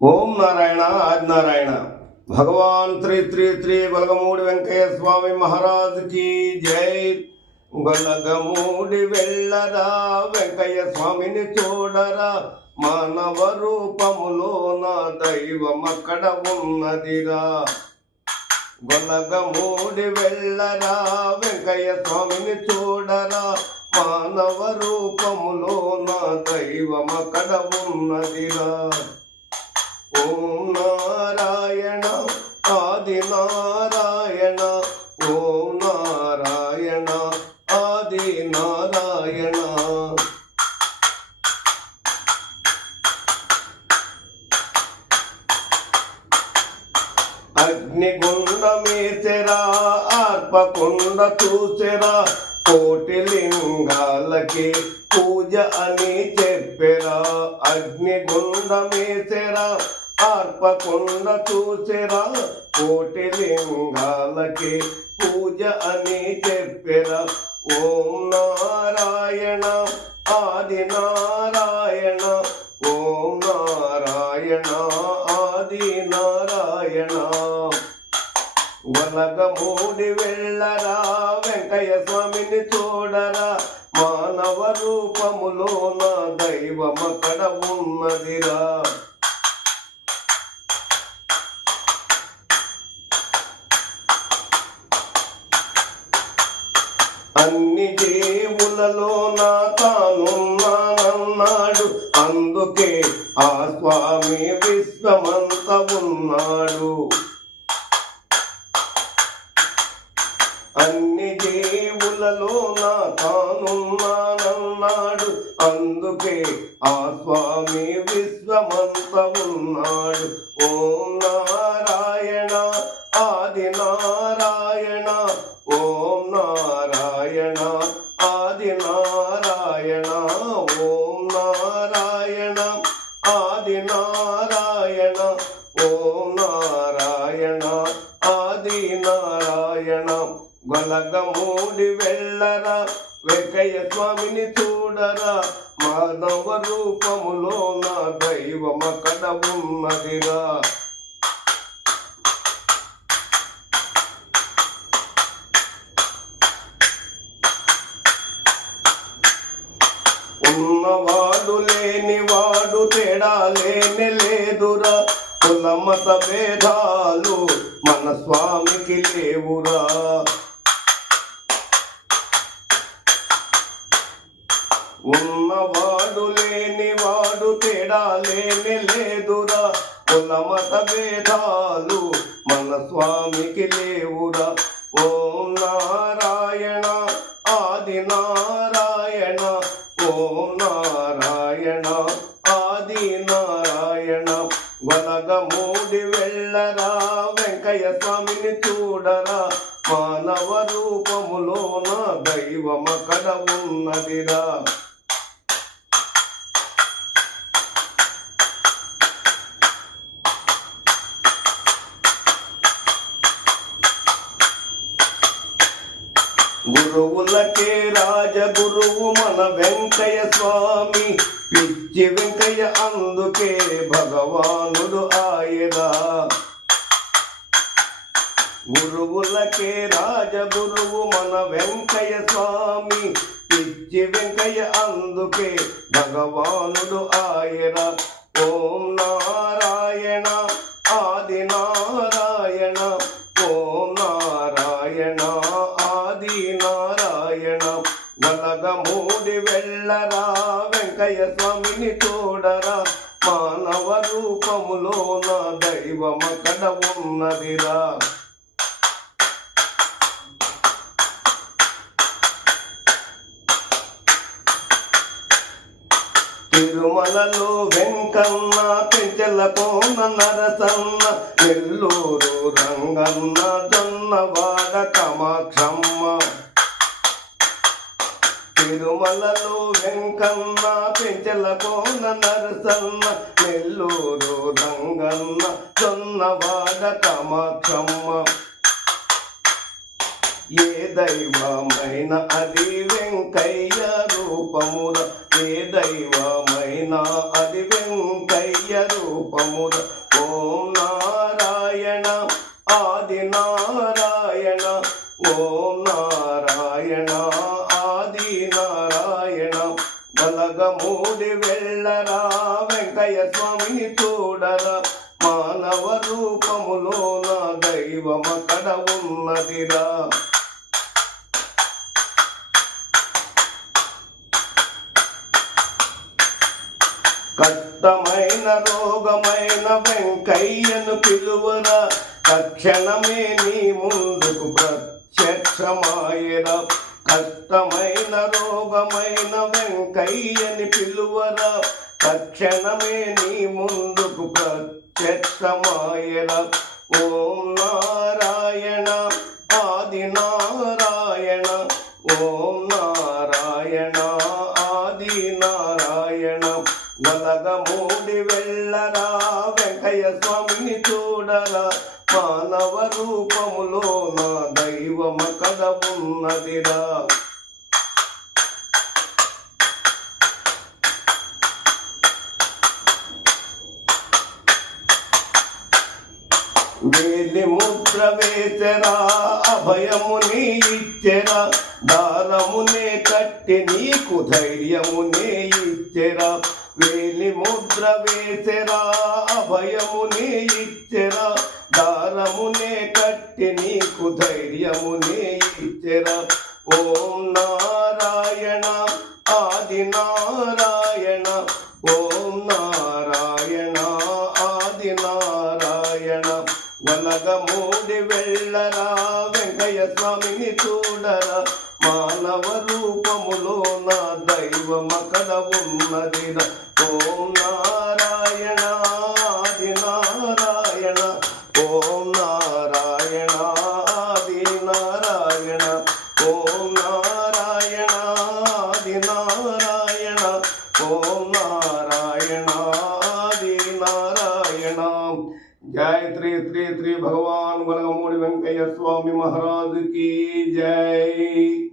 ఓం నారాయణ ఆదినారాయణ. భగవాన్ శ్రీ శ్రీ శ్రీ గొలగమూడి వెంకయ్య స్వామి మహారాజుకి జై. గొలగమూడి వెళ్ళరా వెంకయ్య స్వామిని చూడరా, మానవ రూపములో నా దైవం అక్కడ ఉన్నదిరా. గొలగమూడి వెళ్ళరా వెంకయ్య స్వామిని చూడరా, మానవ రూపములో నా దైవం అక్కడ ఉన్నదిరా. ఓం నారాయణ ఆది నారాయణ, ఓం నారాయణ ఆది నారాయణ. అగ్నిగుండమేసెరా ఆర్పకుండ చూసెరా, కోటి లింగాలకి పూజ అని చెప్పెరా. అగ్నిగుండమేసెరా ఆర్పకుండ చూసెరా, కోటి లింగాలకి పూజ అని చెప్పెరా. ఓం నారాయణ ఆది నారాయణ, ఓం నారాయణ ఆది నారాయణ. గొలగమూడి వెళ్ళరా వెంకయ్య స్వామిని చూడరా, మానవ రూపములో నా దైవం అక్కడ ఉన్నదిరా. అన్ని దేవులలో నా తానున్నానన్నాడు, అందుకే ఆ స్వామి విశ్వమంత ఉన్నాడు. అన్ని దేవులలో నా తానున్నానన్నాడు, అందుకే ఆ స్వామి విశ్వమంత ఉన్నాడు. ఓం నారాయణ ఆది నారాయణ, ఓం నారాయణ ఆది నారాయణ, ఓం నారాయణ ఆది నారాయణ, ఓం నారాయణ ఆది నారాయణ. గొలగమూడి వెళ్ళరా వెంకయ్య స్వామిని చూడరా, మానవ రూపములో నా దైవం అక్కడ ఉన్నదిరా. ఉన్నవాడు లేనివాడు తేడా లేని లేదురా, కులమత భేదాలు మన స్వామికి లేవురా. ఉన్నవాడు లేనివాడు తేడా లేని లేదురా, కులమత భేదాలు మన స్వామికి లేవురా. ఓం నారాయణ ఆది నారాయణ, ఓం నారాయణ ఆది నారాయణ. గొలగమూడి వెళ్ళరా వెంకయ్య స్వామిని చూడరా, మానవ రూపములో నా దైవం అక్కడ ఉన్నదిరా. గురువులకే రాజగురువు మన వెంకయ్య స్వామి, పిచ్చి వెంకయ్య అందుకే భగవానుడు ఆయరా. గురువులకే రాజగురువు మన వెంకయ్య స్వామి, పిచ్చి వెంకయ్య అందుకే భగవానుడు ఆయరా. ఓం నారాయణ ఆది నారాయణ, ఓం నారాయణ ఆది నారాయణ. గొలగమూడి వెళ్ళరా వెంకయ్య స్వామిని చూడరా, మానవ రూపములో నా దైవం అక్కడ ఉన్నదిరా. తిరుమలలో వెంకన్న, పెంచల కోన నరసన్న, నెల్లూరు రంగన్న, జొన్నవాడ కామాక్షమ్మ. తిరుమలలో వెంకన్న, పెంచల కోన నరసన్న, నెల్లూరు రంగన్న, జొన్నవాడ కామాక్షమ్మ. ఏ దైవమైన అది వెంకయ్య రూపముర, ఏ దైవమైన అది వెంకయ్య రూపముర ఓం నారాయణ ఆది నారాయణ ఓం నారాయణ ఆది నారాయణ వలగమూడి వెళ్ళరా వెంకయ్య స్వామిని చూడరా మానవ రూపములో నా దైవమక్కడ ఉన్నదిరా కష్టమైన రోగమైన వెంకయ్యను పిలువరా తక్షణమే నీ ముందుకు ప్రత్యక్షమాయరా కష్టమైన రోగమైన వెంకయ్యని పిలువరా తక్షణమే నీ ముందుకు ప్రత్యక్షమాయరా ఓం నారాయణ ఆది నారాయణ ఓం నారాయణ ఆది నారాయణ వలగమూడి వెళ్ళరా వెంకయ్య స్వామిని చూడరా మానవ రూపములో నా దైవమక్కడ ఉన్నదిరా వేలి ముద్ర వేసరా అభయముని ఇచ్చెరా దారమునే కట్టి నీకు ధైర్యమునే ఇచ్చెరా వేలి ముద్ర వేసరా అభయమునే ఇచ్చెరా దారమునే కట్టి నీకు ధైర్యమునే ఇచ్చెరా ఓం నారాయణ ఆది నారాయణ ఓం నారాయణ ఆది నారాయణ వలగమూడి వెళ్ళరా వెంకయ్య స్వామిని చూడరా మానవ రూపములో నా దైవమక్కడ ఉన్నదిరా ఓం నారాయణ ఆది నారాయణ ఓం నారాయణ ఆది నారాయణ ఓం నారాయణ ఆది నారాయణ ఓం నారాయణ ఆది నారాయణ जय श्री श्री श्री भगवान वलगमूडी वेंकయ్య स्वामी महाराज की जय।